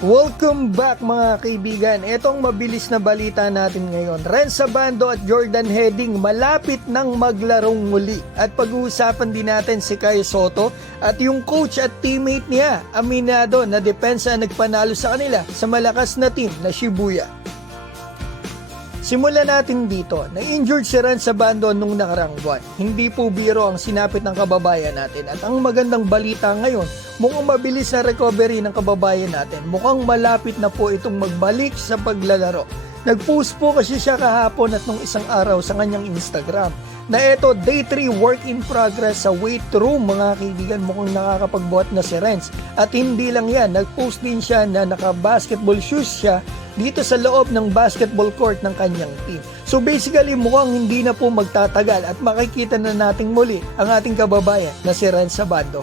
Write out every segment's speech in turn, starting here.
Welcome back mga kaibigan. Itong mabilis na balita natin ngayon. Renz Abando at Jordan Heading malapit nang maglarong muli. At pag-uusapan din natin si Kai Sotto at yung coach at teammate niya, aminado na depensa ang nagpanalo sa kanila sa malakas na team na Shibuya. Simulan natin dito. Na-injured si Renz Abando nung nakarang buwan. Hindi po biro ang sinapit ng kababayan natin. At ang magandang balita ngayon, mukhang mabilis na recovery ng kababayan natin. Mukhang malapit na po itong magbalik sa paglalaro. Nag-post po kasi siya kahapon at nung isang araw sa kanyang Instagram na ito, day 3 work in progress sa weight room mga kaibigan. Mukhang nakakapagbuhat na si Renz. At hindi lang yan, nag-post din siya na naka-basketball shoes siya dito sa loob ng basketball court ng kanyang team. So basically mukhang hindi na po magtatagal at makikita na nating muli ang ating kababayan na si Renz Abando.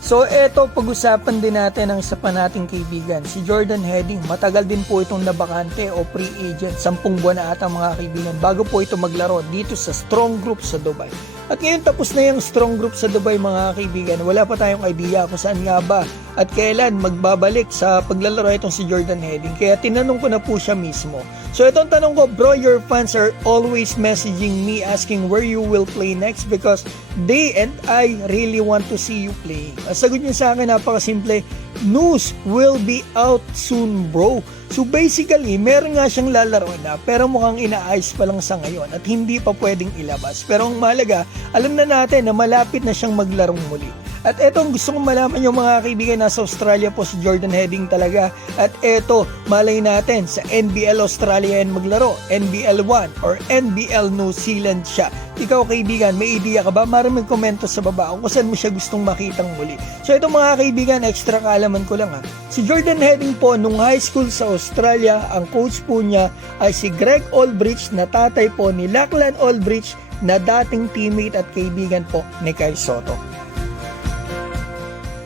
So eto, pag-usapan din natin ang isa pa nating kaibigan, si Jordan Heading. Matagal din po itong nabakante o free agent, 10 buwan na ata mga kaibigan bago po ito maglaro dito sa Strong Group sa Dubai. At ngayon tapos na yung Strong Group sa Dubai mga kaibigan, wala pa tayong idea kung saan nga ba at kailan magbabalik sa paglalaro itong si Jordan Heading. Kaya tinanong ko na po siya mismo. So itong tanong ko, bro, your fans are always messaging me asking where you will play next because they and I really want to see you play. Ang sagot niya sa akin, napakasimple, news will be out soon, bro. So basically, meron nga siyang lalaro na pero mukhang inaayos pa lang sa ngayon at hindi pa pwedeng ilabas. Pero ang mahalaga, alam na natin na malapit na siyang maglarong muli. At eto, gusto kong malaman yung mga kaibigan nasa Australia po si Jordan Heading talaga. At eto, malay natin sa NBL Australia yan maglaro, NBL 1 or NBL New Zealand siya. Ikaw kaibigan, may idea ka ba? Maraming komento sa baba kung saan mo siya gustong makitang muli. So ito mga kaibigan, extra kaalaman ko lang ha. Si Jordan Heading po, nung high school sa Australia, ang coach po niya ay si Greg Olbrich na tatay po ni Lachlan Olbrich na dating teammate at kaibigan po ni Kai Sotto.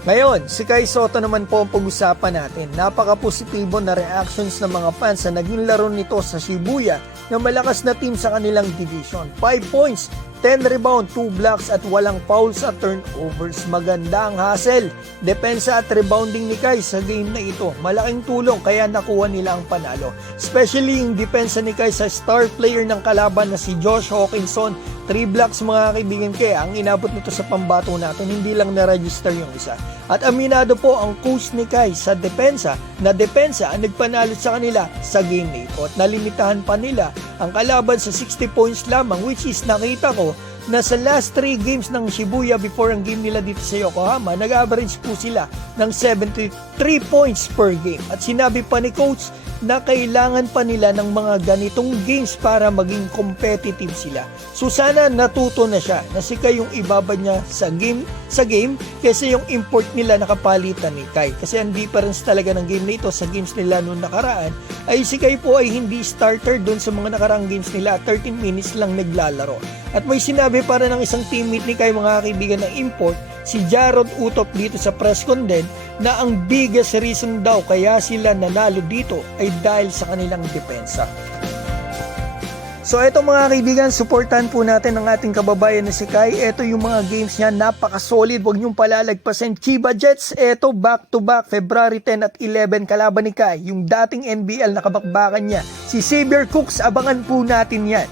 Ngayon, si Kai Sotto naman po ang pag-usapan natin. Napaka-positibo na reactions ng mga fans na naging laro nito sa Shibuya na malakas na team sa kanilang division. 5 points, 10 rebound, 2 blocks at walang fouls at turnovers. Maganda ang hustle, depensa at rebounding ni Kai sa game na ito. Malaking tulong kaya nakuha nila ang panalo. Especially yung depensa ni Kai sa star player ng kalaban na si Josh Hawkinson. 3 blocks mga kaibigan, kaya ang inabot nito sa pambato natin, hindi lang na-register yung isa. At aminado po ang coach ni Kai sa depensa ang nagpanalo sa kanila sa game na ito. At nalimitahan pa nila ang kalaban sa 60 points lamang, which is nakita ko na sa last 3 games ng Shibuya before ang game nila dito sa Yokohama, nag-average po sila ng 73 points per game. At sinabi pa ni coach na kailangan pa nila ng mga ganitong games para maging competitive sila. So sana natuto na siya na si Kai yung ibaba niya sa game kasi yung import nila nakapalitan ni Kai. Kasi ang difference talaga ng game nito sa games nila noong nakaraan ay si Kai po ay hindi starter doon sa mga nakaraang games nila. 13 minutes lang naglalaro. At may sinabi para ng isang teammate ni Kai mga kaibigan ng import, si Jarrod Utop dito sa press con din, na ang biggest reason daw kaya sila nanalo dito ay dahil sa kanilang depensa. So eto mga kaibigan, supportan po natin ang ating kababayan na si Kai. Eto yung mga games niya, napaka-solid. Huwag niyong palalagpasin. Chiba Jets, eto back-to-back, February 10 at 11, kalaban ni Kai. Yung dating NBL na kabakbakan niya, si Xavier Cooks, abangan po natin yan.